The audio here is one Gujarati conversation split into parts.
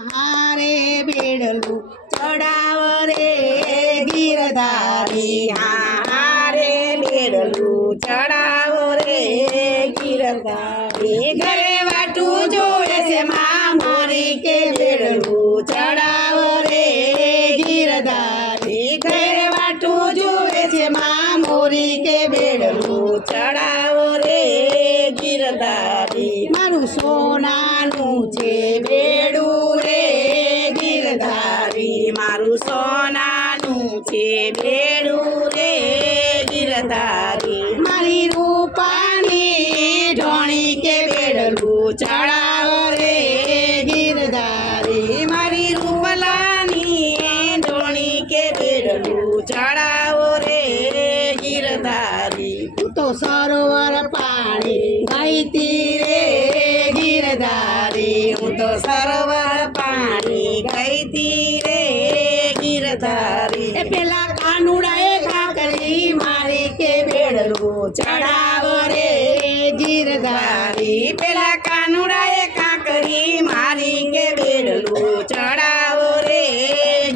હારે બેડલું ચડાવ રે ગીરધારી. હારે બેડલું ચડાવ રે ગીરધારી. ઘરે વાટું જોડે છે મા મોરી કે બેડલું ચડાવ રે ગીરધારી. ઘરે વાટું જોડે છે મા કે બેડલું ચડાવ રે ગીરધારી. મારું સોનાનું છે બેડું મારું સોનાનું છે બેડું રે ગીરધારી મારી રૂપાની ઢોણી કે બેડલું ચડાવ રે ગીરધારી મારી રૂપલાની ઢોણી કે બેડલું ચડાવો રે ગીરધારી તું તો સરોવર પાણી ગઈતી રે ગીરધારી હું તો સરોવર પાણી ગઈતી ચડાવો રે ગીરધારી. પેલા કાનુડાએ કાંકરી મારી કે બેડલું. ચડાવો રે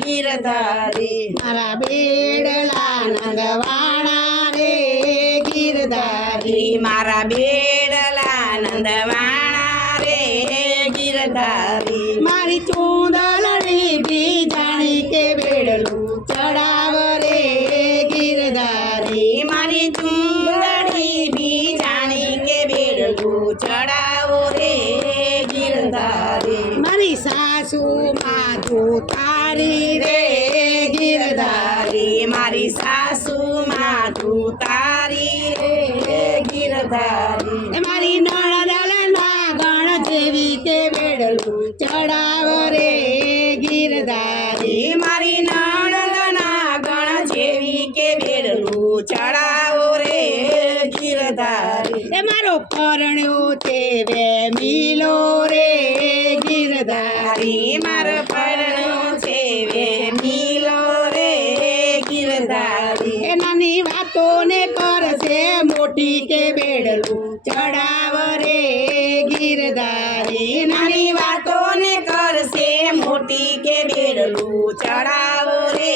ગીરધારી. મારા બેડલા નંદવાણા રે ગીરધારી. મારા બેડલા નંદવાણા રે ગીરધારી. મારી ચૂંદલણી બી જાણી કે બેડલું ચડાવ તારી રે ગીરધારી મારી સાસુ તું તારી રે ગીરધારી. મારી નણદલ નાગણ જેવી કે બેડલું ચડાવ રે ગીરધારી. મારી નણદ નાગણ જેવી કે બેડલું ચડાવો રે ગીરધારી. એ મારો પરણ્યો તે બે મિલો રે ગીરધારી. મારો મોટી કે બેડલું ચડાવ રે ગીરધારી. નાની વાતોને કરશે મોટી કે બેડલું ચડાવ રે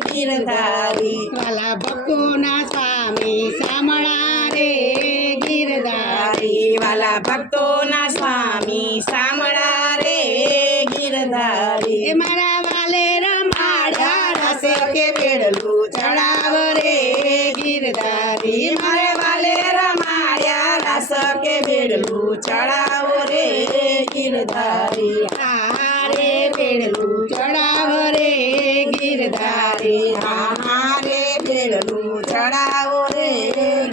ગીરધારી. વાલા ભક્તોના સ્વામી સામળા રે ગીરધારી. વાલા ભક્તોના સ્વામી સામળા રે ગીરધારી. એ મારા વાલે રમાડા રસે કે બેડલું ચડાવ રે ગીરધારી. મારે કે બેડલું ચડાવો રે ગીરધારી. હારે બેડલું ચડાવો રે ગીરધારી. હારે બેડલું ચડાવો રે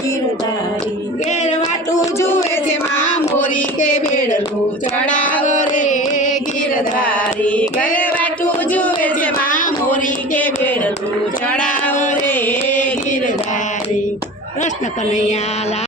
ગીરધારી. ઘેરવાટું જુએ છે માં મોરી કે બેડલું ચડાવો રે ગીરધારી. ઘેરવાટું જુએ છે માં મોરી કે બેડલું ચડાવો રે ગીરધારી. કૃષ્ણ કનૈયા